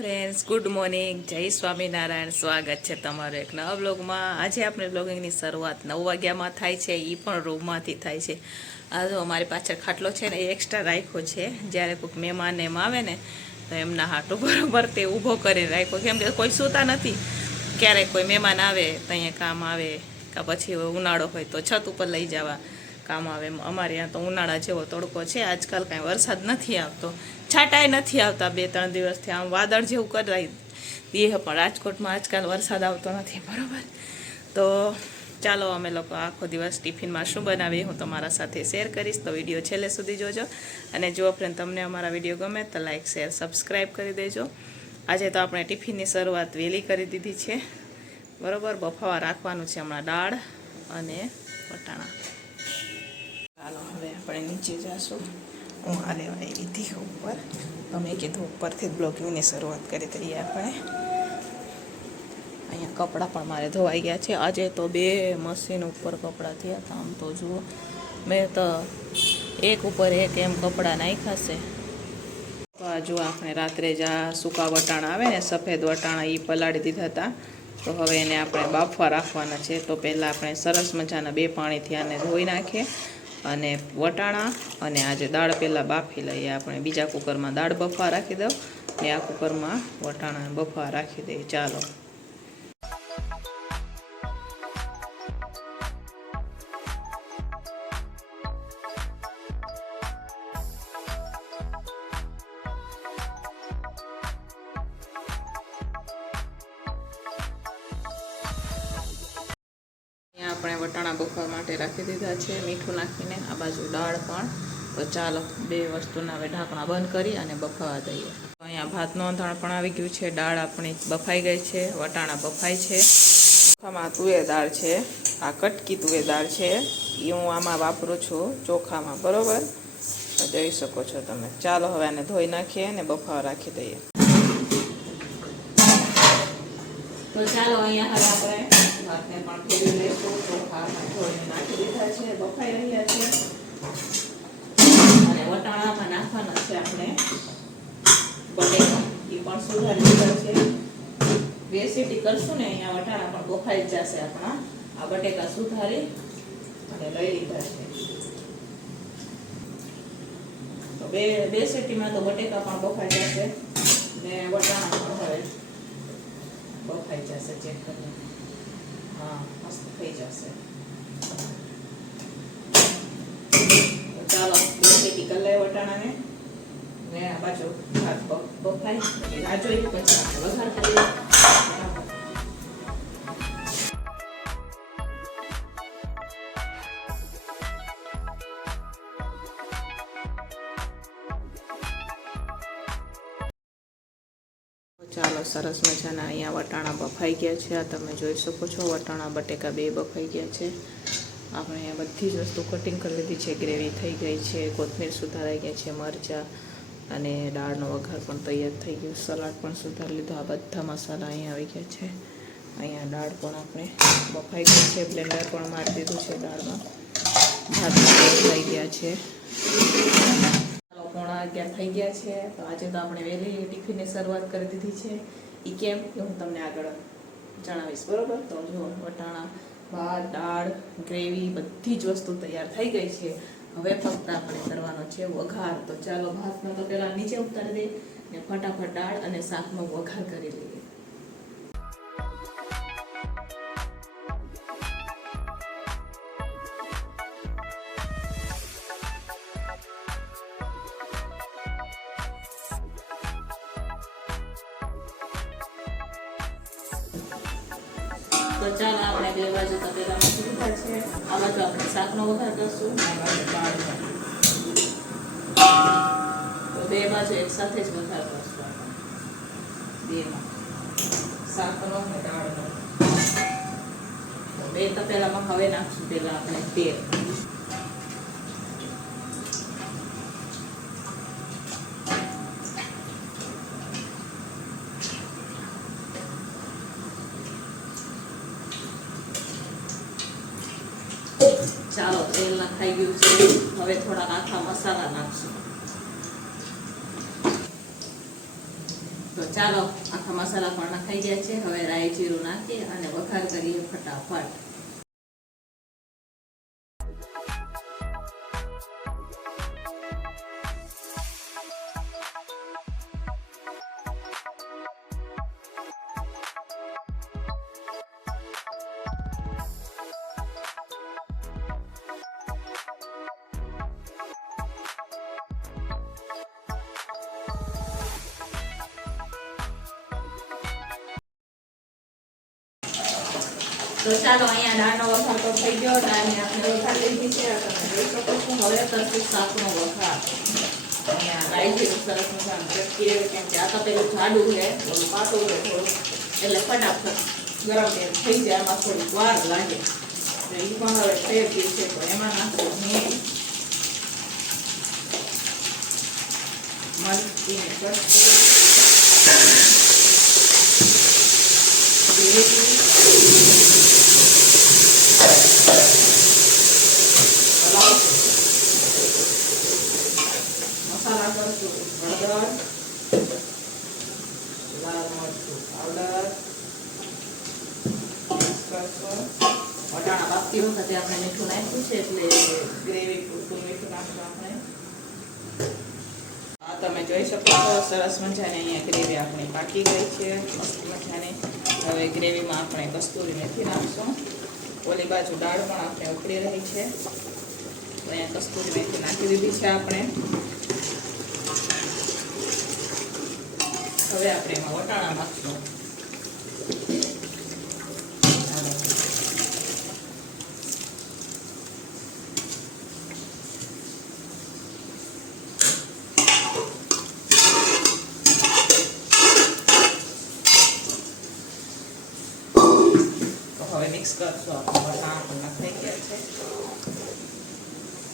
Friends good morning જય સ્વામિનારાયણ. સ્વાગત છે તમારું એક નવા બ્લોગમાં આજે આપણે બ્લોગિંગની શરૂઆત નવ વાગ્યામાં થાય છે. એ પણ રૂમમાંથી થાય છે. આ જો અમારી પાછળ ખાટલો છે ને, એ એક્સ્ટ્રા રાખ્યો છે. જ્યારે કોઈક મહેમાન એમ આવે ને, તો એમના હાટો બરોબર તે ઊભો કરીને રાખ્યો. કેમ કે કોઈ સૂતા નથી. ક્યારેક કોઈ મહેમાન આવે, તો અહીંયા કામ આવે, કાં પછી ઉનાળો હોય તો છત ઉપર લઈ જવા કામ આવે. અમારે ત્યાં તો ઉનાળા જેવો તડકો છે. આજકાલ કાંઈ વરસાદ નથી આવતો. છાંટાય નથી આવતા બે, ત્રણ દિવસથી. આમ વાદળ જેવું કરાય. દે પણ રાજકોટમાં આજકાલ વરસાદ આવતો નથી, બરાબર? તો ચાલો અમે લોકો આખો દિવસ ટિફિનમાં શું બનાવીએ હું તમારા સાથે શેર કરીશ. તો વીડિયો છેલ્લે સુધી જોજો. અને જો ફ્રેન્ડ તમને અમારા વીડિયો ગમે તો લાઇક શેર સબસ્ક્રાઈબ કરી દેજો. આજે તો આપણે ટિફિનની શરૂઆત વહેલી કરી દીધી છે. બરાબર? બફાવા રાખવાનું છે હમણાં દાળ અને વટાણા. ચાલો, હવે આપણે નીચે જાશું. હું આ લેવા આવી હતી ઉપર. તમે કીધું ઉપરથી જ બ્લોગિંગની શરૂઆત કરી દઈએ આપણે. અહીંયા કપડાં પણ મારે ધોવાઈ ગયા છે. આજે તો બે મશીન ઉપર કપડાં થયા હતા. આમ તો જુઓ. મેં તો એક ઉપર એક એમ કપડાં નાખ્યા છે. તો આ જો આપણે રાત્રે જ આ સૂકા વટાણા આવે ને, સફેદ વટાણા એ પલાળી દીધા હતા. તો હવે એને આપણે બાફવા રાખવાના છે. તો પહેલાં આપણે સરસ મજાના બે પાણીથી આને ધોઈ નાખીએ. અને વટાણા અને આજે દાળ પહેલાં બાફી લઈએ આપણે. બીજા કુકરમાં દાળ બફવા રાખી દઉં. ને આ કુકરમાં વટાણા બફવા રાખી દઈએ. ચાલો. દાળ પણ. તો ચાલો, બે વસ્તુના હવે ઢાંકણા બંધ કરી અને બફાવા દઈએ અહીંયા ભાતનું અંધાણ પણ આવી ગયું છે. દાળ આપણી બફાઈ ગઈ છે. વટાણા બફાય છે. ચોખામાં તુવેર દાળ છે. આ કટકી તુવેર દાળ છે. એ હું આમાં વાપરું છું ચોખામાં, બરાબર? જોઈ શકો છો તમે. ચાલો હવે આને ધોઈ નાખીએ અને બફાવા રાખી દઈએ. ચાલો અહીંયા હવે આપણે ભાતને પણ ફેરવી લઈશું. ચોખા ધોઈને નાખી દીધા છે. બફાઈ રહ્યા છે. અને વટાણામાં નાખવાના છે આપણે. બટેકા, એ પણ સુધારી છે. બે સીટી કરશું ને, અહીંયા વટાણા પણ બફાઈ જશે આપણા. આ બટેકા સુધારી અને લઈ લીધા છે. તો બે બે સીટીમાં તો બટેકા પણ બફાઈ જશે ને વટાણા પણ હવે બફાઈ જશે ચેક કરીને. હા, મસ્ત થઈ જશે તો ચાલો બે સીટી વટાણાને. ને આ બાજુ ભાત બ- બફાય પછી રાહ જોઈએ પછી વઘાર કરી ચાલો, સરસ મજાના અહીંયા વટાણા બફાઈ ગયા છે. આ તમે જોઈ શકો છો, વટાણા, બટેકા બે બફાઈ ગયા છે. આપણે બધી જ વસ્તુ કટિંગ કરી લીધી છે. ગ્રેવી થઈ ગઈ છે, કોથમીર સુધારાઈ ગઈ છે, મરચાં અને દાળનો વઘાર પણ તૈયાર થઈ ગયો. સલાડ પણ સુધારી લીધો. આ બધા મસાલા અહીંયા આવી ગયા છે. અહીંયા દાળ પણ આપણે બફાઈ ગઈ છે. બ્લેન્ડર પણ મારી દીધું છે દાળમાં. ભાત થઈ ગયા છે. પોણા અગિયાર થઈ ગયા છે. તો આજે તો આપણે વહેલી ટિફિનની શરૂઆત કરી દીધી છે. એ કેમ? કે હું તમને આગળ જણાવીશ. બરાબર? તો જો વટાણા ભાત, દાળ, ગ્રેવી બધી જ વસ્તુ તૈયાર થઈ ગઈ છે. હવે ફક્ત આપણે કરવાનો છે વઘાર. તો ચાલો ભાતનો તો પહેલાં નીચે ઉતારી દઈએ ને ફટાફટ દાળ અને શાકનો વઘાર કરી લઈએ. બે બાજુ એક સાથે જ વઘાર કરશું આપણે બેમાં શાકનો અને દાળનો તો બે તપેલામાં હવે નાખશું પહેલા આપણે તેલ ચાલો તેલ નખાઈ ગયું છે હવે થોડા આખા મસાલા નાખશું તો ચાલો આખા મસાલા પણ નખાઈ ગયા છે. હવે રાઈ જીરું નાખી અને વઘાર કરીએ ફટાફટ. તો ચાલો અહીંયા દાળનો વઘાર તો થઈ ગયો દાળને આપણે વઘાર લીધી છે તમે જોઈ શકો છો હવે કરશું શાકનો વઘાર અહીંયા રાઈ જીરું સરસ મજાનું ચટકી રહ્યું કેમ કે આ તો પેલું જાડું છે ઓલું પાતળું છે, થોડું. એટલે ફટાફટ ગરમ તેલ થઈ જાય એમાં થોડીક વાર લાગે. તો એ પણ હવે થઈ ગયું છે, તો એમાં નાખશું હિંગ મરચીની ચટકી મસાલા વખતે આપણે મીઠું નાખ્યું છે એટલે ગ્રેવી પૂરતું મીઠું નાખશું આપણે. આ તમે જોઈ શકો છો, સરસ મજાની અહીંયા ગ્રેવી આપણી પાકી ગઈ છે. મસ્ત મજાની. હવે ગ્રેવીમાં આપણે કસ્તુરી મેથી નાખશું. ઓલી બાજુ દાળ પણ આપણે ઉકળી રહી છે. અહીંયા કસ્તુરી મેથી નાખી દીધી છે આપણે. હવે આપણે એમાં વટાણા નાખશું તો હવે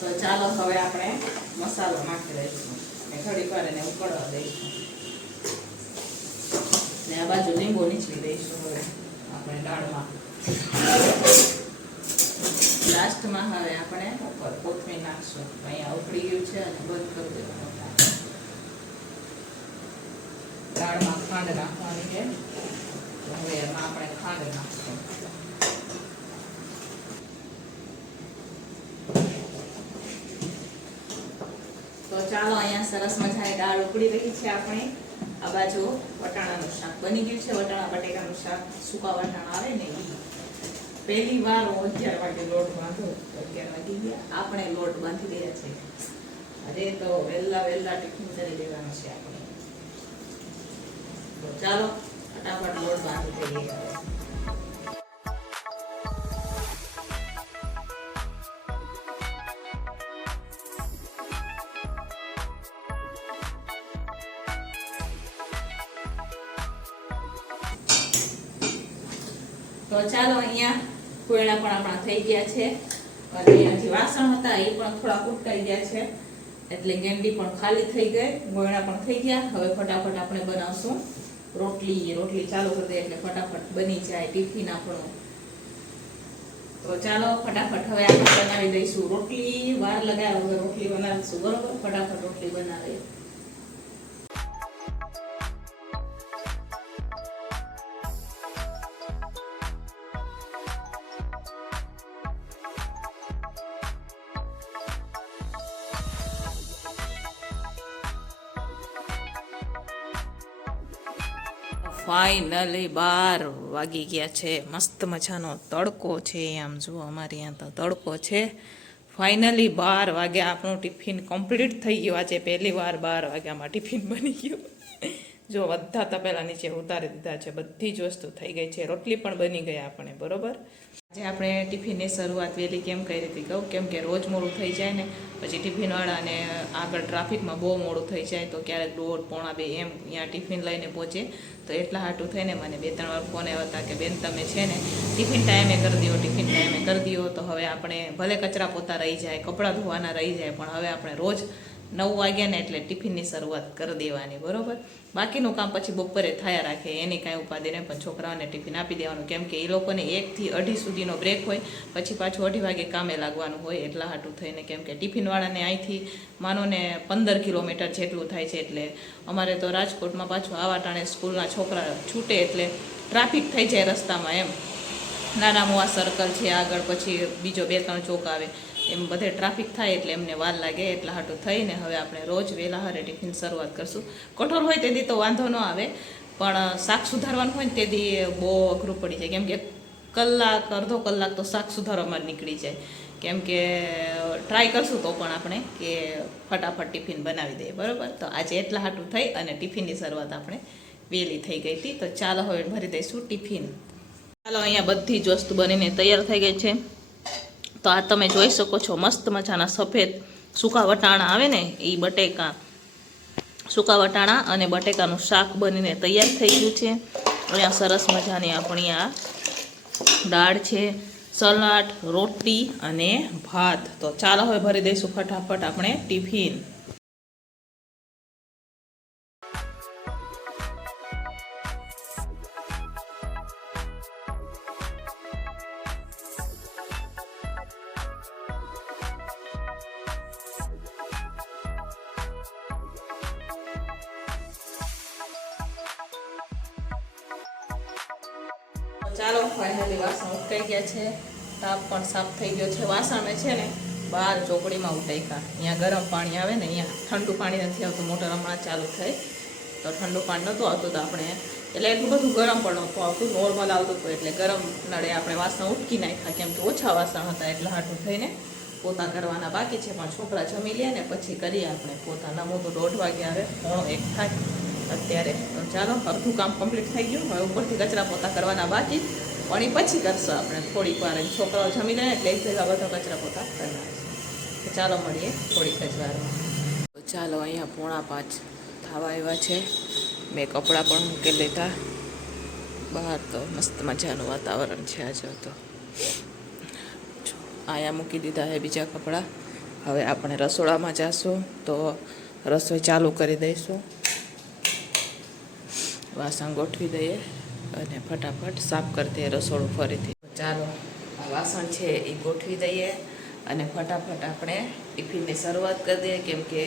તો ચાલો, હવે આપણે મસાલો નાખી દઈશું. ઘડીક વાર એને ઉકળવા દઈશું. આ બાજુ લીંબુ નીચવી દઈશું હવે આપણે દાળમાં. લાસ્ટમાં હવે આપણે ઉપર કોથમીર નાખશું. અહીંયા ઉકળી ગયું છે અને બંધ કરી દેવાનું દાળમાં ખાંડ નાખવાની છે. હવે એમાં આપણે ખાંડ નાખશું. ચાલો, અહીંયા સરસ મજાની દાળ ઉકળી રહી છે આપણે. આ બાજુ વટાણાનું શાક બની ગયું છે. વટાણા, બટેકાનું શાક, સૂકા વટાણા આવે ને એ પહેલી વાર હું અગિયાર વાગે લોટ બાંધો અગિયાર વાગી ગયા. આપણે લોટ બાંધી રહ્યા છે. અરે તો વહેલા વહેલા ટિફિન કરી દેવાનું છે આપણે. તો ચાલો, ફટાફટ લોટ બાંધી દઈએ. તો ચાલો અહીંયા કોયણા પણ આપણા થઈ ગયા છે. અને જે વાસણ હતા એ પણ થોડા ઉટકાઈ ગયા છે. એટલે ગેંડી પણ ખાલી થઈ ગઈ. ગોયણા પણ થઈ ગયા. હવે ફટાફટ આપણે બનાવશું રોટલી. રોટલી ચાલુ કરી દઈએ એટલે ફટાફટ બની જાય ટિફિન આપણું. તો ચાલો ફટાફટ હવે આપણે બનાવી દઈશું રોટલી. વાર લગાવ્યા વગર રોટલી બનાવીશું. બરોબર? ફટાફટ રોટલી બનાવીએ. ફાઇનલી બાર વાગી ગયા છે. મસ્ત મજાનો તડકો છે આમ જુઓ અમારે અહીંયા તો તડકો છે. ફાઇનલી બાર વાગ્યા આપણું ટિફિન કમ્પ્લીટ થઈ ગયું. આજે પહેલી વાર બાર વાગ્યામાં ટિફિન બની ગયું. જો બધા તપેલા નીચે ઉતારી દીધા છે, બધી જ વસ્તુ થઈ ગઈ છે, રોટલી પણ બની ગઈ આપણે, બરોબર? આજે આપણે ટિફિનની શરૂઆત વહેલી કેમ કરી હતી કહું? કેમ કે રોજ મોડું થઈ જાય ને, પછી ટિફિનવાળાને આગળ ટ્રાફિકમાં બહુ મોડું થઈ જાય, તો ક્યારેક દોઢ, પોણા બે એમ ત્યાં ટિફિન લઈને પહોંચે, તો એટલા હાટું થઈને મને બે, ત્રણ વાર ફોન આવ્યા હતા કે, બેન, તમે છે ને, ટિફિન ટાઈમે કરી દો ટિફિન ટાઈમે કરી દો તો હવે આપણે ભલે કચરા પોતા રહી જાય, કપડાં ધોવાના રહી જાય, પણ હવે આપણે રોજ નવ વાગ્યા ને એટલે ટિફિનની શરૂઆત કરી દેવાની, બરોબર? બાકીનું કામ પછી બપોરે થયા રાખે, એની કાંઈ ઉપાધિ નહીં, પણ છોકરાઓને ટિફિન આપી દેવાનું. કેમ કે એ લોકોને એકથી અઢી સુધીનો બ્રેક હોય, પછી પાછું અઢી વાગે કામે લાગવાનું હોય, એટલા હાટું થઈને. કેમ કે ટિફિનવાળાને અહીંથી માનો ને પંદર કિલોમીટર જેટલું થાય છે એટલે અમારે તો રાજકોટમાં પાછું આવા ટાણે સ્કૂલના છોકરા છૂટે એટલે ટ્રાફિક થઈ જાય રસ્તામાં એમ. નાના મોવા સર્કલ છે આગળ, પછી બીજો બે ત્રણ ચોક આવે. એમ બધે ટ્રાફિક થાય એટલે એમને વાર લાગે, એટલા હાટું થઈને હવે આપણે રોજ વહેલા હારે ટિફિન શરૂઆત કરશું. કઠોર હોય તેથી તો વાંધો ન આવે, પણ શાક સુધારવાનું હોય ને તેથી બહુ અઘરું પડી જાય. કેમ કે કલાક, અડધો કલાક તો શાક સુધારવામાં નીકળી જાય. કેમ કે ટ્રાય કરશું તો પણ આપણે કે ફટાફટ ટિફિન બનાવી દઈએ, બરાબર? તો આજે એટલા હાટું થઈ અને ટિફિનની શરૂઆત આપણે વહેલી થઈ ગઈ હતી. તો ચાલો હવે ભરી દઈશું ટિફિન ચાલો, અહીંયા બધી જ વસ્તુ બનીને તૈયાર થઈ ગઈ છે. તો આ તમે જોઈ શકો છો, મસ્ત મજાના સફેદ સૂકા વટાણા આવે ને એ બટેકા. સૂકા વટાણા અને બટેકાનું શાક બનીને તૈયાર થઈ ગયું છે. અહીંયા સરસ મજાની આપણી આ દાળ છે, સલાડ, રોટલી અને ભાત. તો ચાલો હવે ભરી દઈશું ફટાફટ આપણે ટિફિન. સાફ થઈ ગયો છે, વાસણ છે ને બહાર ચોકડીમાં ઉટાઈકા અહીંયા ગરમ પાણી આવે ને, અહીંયા ઠંડુ પાણી નથી આવતું, મોટર હમણાં ચાલુ થઈ. તો ઠંડુ પાણી નહોતું આવતું તો આપણે, એટલે એટલું બધું ગરમ પણ નહોતું આવતું, નોર્મલ આવતું હતું એટલે ગરમ નળે આપણે વાસણ ઉટકી નાખ્યા, કેમ કે ઓછા વાસણ હતા એટલે હાટું થઈને પોતા કરવાના બાકી છે, પણ છોકરા જમી લે ને પછી કરીએ આપણે. પોતા નમું તો દોઢ વાગે આવે ઘણો એક થાય. અત્યારે ચાલો, અડધું કામ કમ્પ્લીટ થઈ ગયું, હવે ઉપરથી કચરા પોતા કરવાના બાકી. પણ એ પછી કરશું આપણે થોડીક વાર. છોકરાઓ જમી લે એટલે એક બધા કચરા પોતા કરનાર ચાલો મળીએ થોડીક જ વારમાં. ચાલો અહીંયા પોણા પાંચ થવા આવ્યા છે. મેં કપડાં પણ મૂકી લીધા. બહાર તો મસ્ત મજાનું વાતાવરણ છે આજે તો. આયા મૂકી દીધા છે બીજા કપડાં. હવે આપણે રસોડામાં જાશું તો રસોઈ ચાલુ કરી દઈશું. વાસણ ગોઠવી દઈએ. અને ફટાફટ સાફ કરી દઈએ રસોડું ફરીથી. ચાલો, આ વાસણ છે એ ગોઠવી દઈએ અને ફટાફટ આપણે ટિફિનની શરૂઆત કરી દઈએ. કેમ કે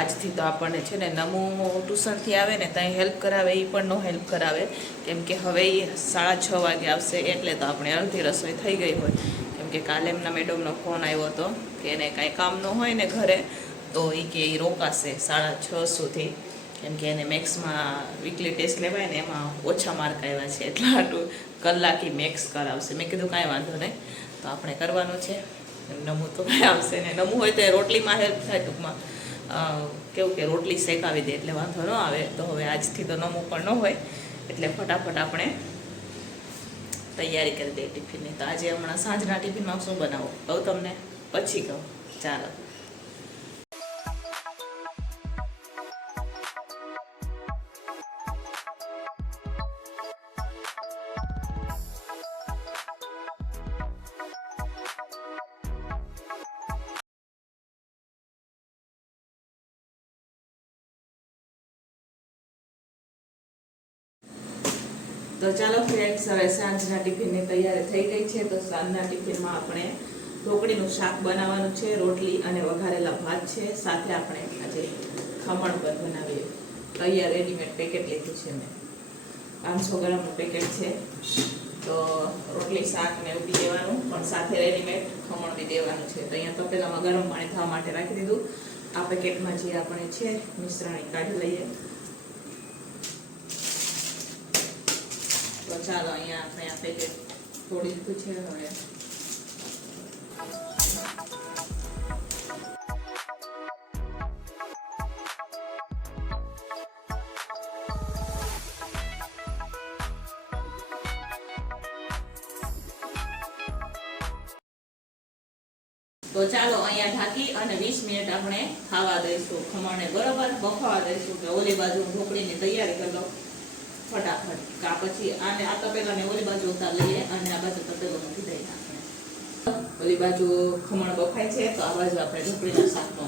આજથી તો આપણને છે ને નમું ટ્યુશનથી આવે ને ત્યાં હેલ્પ કરાવે, એ પણ નો હેલ્પ કરાવે. કેમ કે હવે એ સાડા છ વાગે આવશે એટલે તો આપણે અડધી રસોઈ થઈ ગઈ હોય. કેમ કે કાલે એમના મેડમનો ફોન આવ્યો હતો કે એને કાંઈ કામ ન હોય ને ઘરે, તો એ કે એ રોકાશે સાડા છ સુધી. કેમ કે એને મેક્સમાં વીકલી ટેસ્ટ લેવાય ને એમાં ઓછા માર્ક આવ્યા છે. એટલા આટલું કલાકી મેક્સ કરાવશે. મેં કીધું કાંઈ વાંધો નહીં. તો આપણે કરવાનું છે. નમું તો કાંઈ આવશે ને નમું હોય તો રોટલીમાં હેલ્પ થાય ટૂંકમાં. કેવું કે રોટલી શેકાવી દે એટલે વાંધો ન આવે. તો હવે આજથી તો નમું પણ ન હોય. એટલે ફટાફટ આપણે તૈયારી કરી દઈએ ટિફિનની. તો આજે હમણાં સાંજના ટિફિનમાં શું બનાવો? કહું તમને? પછી કહું. ચાલો. તો ચાલો ફ્રેન્ડ્સ હવે સાંજના ટિફિનની તૈયારી થઈ ગઈ છે. તો સાંજના ટિફિનમાં આપણે ઢોકળીનું શાક બનાવવાનું છે, રોટલી અને વઘારેલા ભાત છે. સાથે આપણે આજે ખમણ પર બનાવીએ. તૈયાર રેડીમેડ પેકેટ લીધું છે મેં. પાંચસો ગ્રામનું પેકેટ છે. તો રોટલી, શાક ને એવું દેવાનું પણ સાથે રેડીમેડ ખમણ બી દેવાનું છે. તો અહીંયા તપેલામાં ગરમ પાણી થવા માટે રાખી દીધું. આ પેકેટમાં જે આપણે છે મિશ્રણ કાઢી લઈએ. તો ચાલો અહીંયા આપણે આ પેકેટ તોડી દીધું છે હવે. તો ચાલો અહીંયા ઢાંકી અને વીસ મિનિટ આપણે ખાવા દઈશું. ખમણને બરોબર બફાવા દઈશું કે ઓલી બાજુ ઢોકળીની તૈયારી કરી લો. ફટાફટ કા પછી આને આ તપેલાને ઓલી બાજુ ઉતાર અને આ બાજુ તપેલો મૂકી દઈ નાખીએ. ઓલી બાજુ ખમણ બફાય છે, તો આ બાજુ આપણે ઢોકળીના શાકનો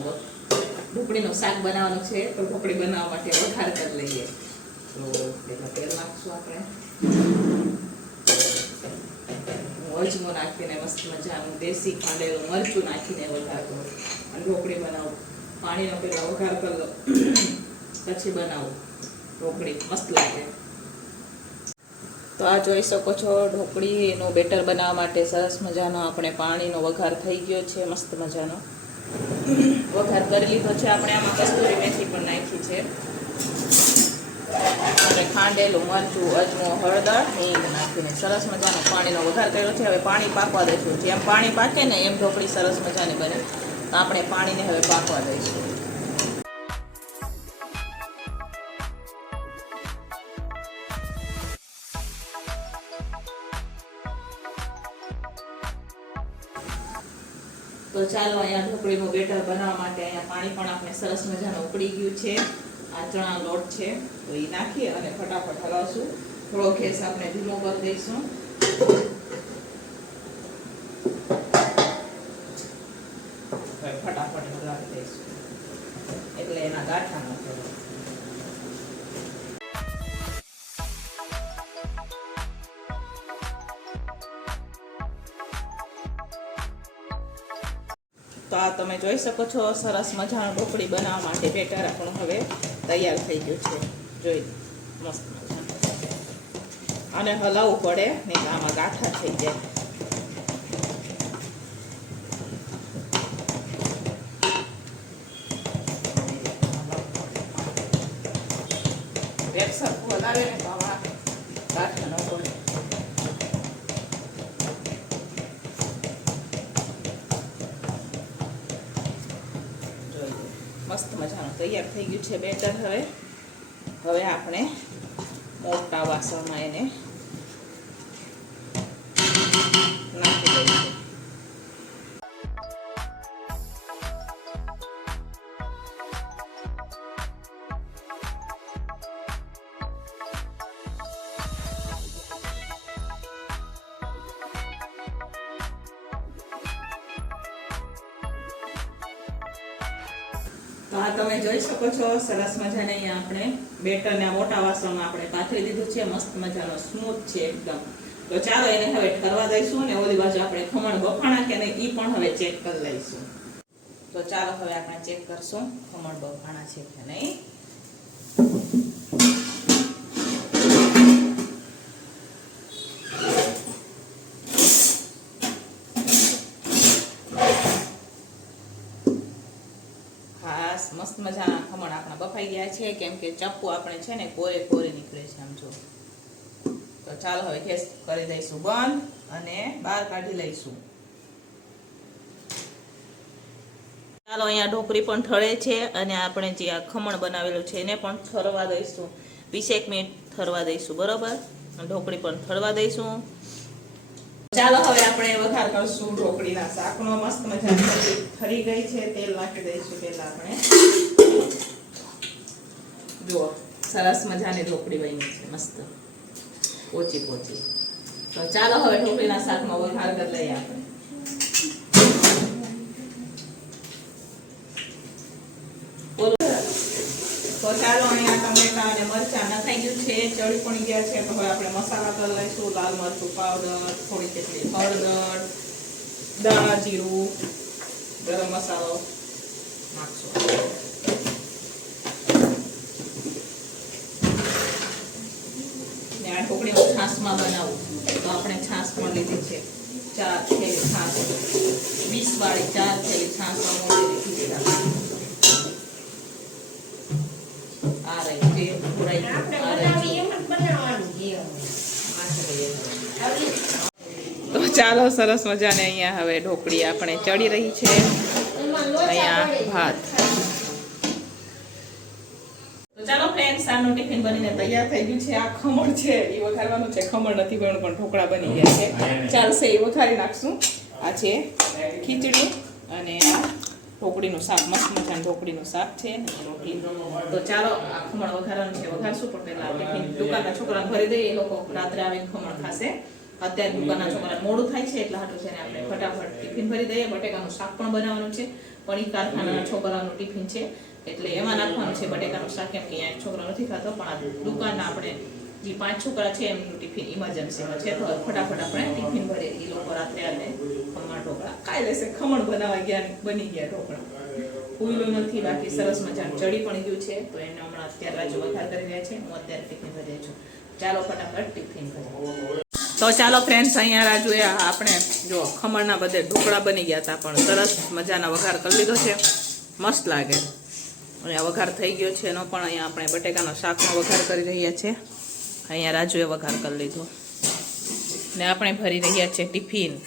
ઢોકળીનું શાક બનાવવાનું છે, તો ઢોકળી બનાવવા માટે વઘાર કરી લઈએ. તો પહેલાં તેલ નાખશું આપણે. અજમો નાખીને મસ્ત મજાનું દેશી ખાંડેલું મરચું નાખીને વઘાર કરું અને ઢોકળી બનાવું. પાણીનો પહેલાં વઘાર કરી લો પછી બનાવું. ઢોકળી. મસ્ત લાગે. તો આ જોઈ શકો છો, ઢોકળીનું બેટર બનાવવા માટે સરસ મજાનો આપણે પાણીનો વઘાર થઈ ગયો છે, મસ્ત મજાનો. વઘાર કરી લીધો છે, આપણે આમાં કસ્તુરી મેથી પણ નાખી છે. અને ખાંડેલું મરચું, અજમો, હળદર, હિંગ નાખીને સરસ મજાનો પાણીનો વઘાર કર્યો છે. હવે પાણી પાકવા દઈશું. જેમ પાણી પાકે ને એમ ઢોકળી સરસ મજાની બને. તો આપણે પાણીને હવે પાકવા દઈશું. ચાલો અહીંયા ઢોકળીનું બેટર બનાવવા માટે અહીંયા પાણી પણ આપણે સરસ મજાનું ઉકળી ગયું છે. આ ચણા લોટ છે. તો એ નાખીએ અને ફટાફટ હલાવશું. થોડો ગેસ આપણે ધીમો કરી દઈશું. ફટાફટ હલાવી દઈશું. એટલે એના ગાંઠા આ તમે જોઈ શકો છો, સરસ મજાનું ઢોકળી બનાવવા માટે બેટર આપણું હવે તૈયાર થઈ ગયું છે. જોઈ મસ્ત અને હલાવવું પડે, નહીં આમાં ગાંઠા થઈ જાય. સરખું ને તો આમાં ગાંઠા ન પડે જોઈએ. મસ્ત મજાનું તૈયાર થઈ ગયું છે બેટર હવે. હવે આપણે મોટા વાસણમાં એને શકો છો? સરસ મજાને અહીંયા આપણે બેટરને મોટા વાસણમાં આપણે પાથરી દીધું છે. મસ્ત મજાનો સ્મૂથ છે એકદમ. તો ચાલો એને હવે ઠરવા દઈશું ને ઓલી બાજુ આપણે ખમણ બફાણા કે નહીં એ પણ હવે ચેક કરી લઈશું. તો ચાલો હવે આપણે ચેક કરશું ખમણ બફાણા છે કે નહીં. મસ્ત મજાના ખમણ આપણા બફાઈ ગયા છે. કેમ કે ચપ્પુ આપણે છે ને કોરે કોરે નીકળે છે આમ જો. તો ચાલો હવે ગેસ કરી દઈશું બંધ અને બહાર કાઢી લઈશું. ચાલો અહીંયા ઢોકળી પણ ઠળે છે અને આપણે જે આ ખમણ બનાવેલું છે એને પણ ઠરવા દઈશું. વીસેક મિનિટ ઠરવા દઈશું, બરોબર? ઢોકળી પણ ઠરવા દઈશું. ચાલો, હવે આપણે વઘાર કરશું ઢોકળીના શાકનો મસ્ત મજાની ઠરી ગઈ છે, તેલ નાખી દઈશું પહેલા આપણે. જુઓ, સરસ મજાની ઢોકળી બની છે, મસ્ત. પોચી પોચી. તો ચાલો, હવે ઢોકળીના શાકમાં વઘાર કરી લઈએ આપણે તો ચાલો અહીંયા ટમેટા અને મરચાં નખાઈ ગયું છે, ચડી પણ ગયા છે. તો હવે આપણે મસાલા કરી લઈશું, લાલ મરચું પાવડર થોડી કેટલી હળદર, દાણા જીરું, ગરમ મસાલો નાખશું. ને આ ઢોકળી હું છાશમાં બનાવું. તો આપણે છાશ પણ લીધી છે ચાર થેલી છાશ. વીસ વાળી ચાર થેલી છાશ તો ચાલો સરસ મજાને અહીંયા હવે ઢોકળી આપણે ચડી રહી છે. અહીંયા ભાત. તો ચાલો ફ્રેન્ડ સારનું ટિફિન બનીને તૈયાર થઈ ગયું છે. આ ખમણ છે એ વઘારવાનું છે. ખમણ નથી બન્યું પણ ઢોકળા બની ગયા છે. ચાલશે એ વઘારી નાખશું. આ છે ખીચડી અને ઢોકળીનું શાક, મસ્ત મજાનું ઢોકળીનું શાક છે રોટલી. તો ચાલો, આ ખમણ વઘારવાનું છે, વઘારશું, પણ પહેલા ટિફિન દુકાનના છોકરાને ભરી દઈએ, એ લોકો રાત્રે આવીને ખમણ ખાશે. અત્યારે દુકાનના છોકરાને મોડું થાય છે, એટલે હાટું છે ને આપણે ફટાફટ ટિફિન ભરી દઈએ. બટેકાનું શાક પણ બનાવવાનું છે, પણ એ કારખાનાના છોકરાઓનું ટિફિન છે, એટલે એમાં નાખવાનું છે બટેકાનું શાક, કેમ કે અહીંયા છોકરો નથી ખાતો, પણ આ દુકાનના આપણે જે પાંચ છોકરા છે, એમનું ટિફિન ઇમરજન્સીમાં છે, તો ફટાફટ આપણે ટિફિન ભરે. એ લોકો રાત્રે આને ખમણ ઢોકળા. ખાઈ લેશે ખમણ બનાવવા ગયા બની ગયા ઢોકળા. ફૂલ્યું નથી, બાકી સરસ મજાનું ચડી પણ ગયું છે, તો એને હમણાં અત્યારે રાજુ વઘાર કરી રહ્યા છે, હું અત્યારે ટિફિન ભરી છું. ચાલો ફટાફટ ટિફિન ભરીએ. તો ચાલો ફ્રેન્ડ્સ અહીંયા રાજુએ આપણે જો ખમણના બધે ઢોકળા બની ગયા હતા, પણ સરસ મજાના વઘાર કરી લીધો છે. મસ્ત લાગે. અને વઘાર થઈ ગયો છે, એનો પણ અહીંયા આપણે બટેકાનો શાકનો વઘાર કરી રહ્યા છે. અહીંયા રાજુએ વઘાર કરી લીધો. ને આપણે ભરી રહ્યા છે ટિફિન.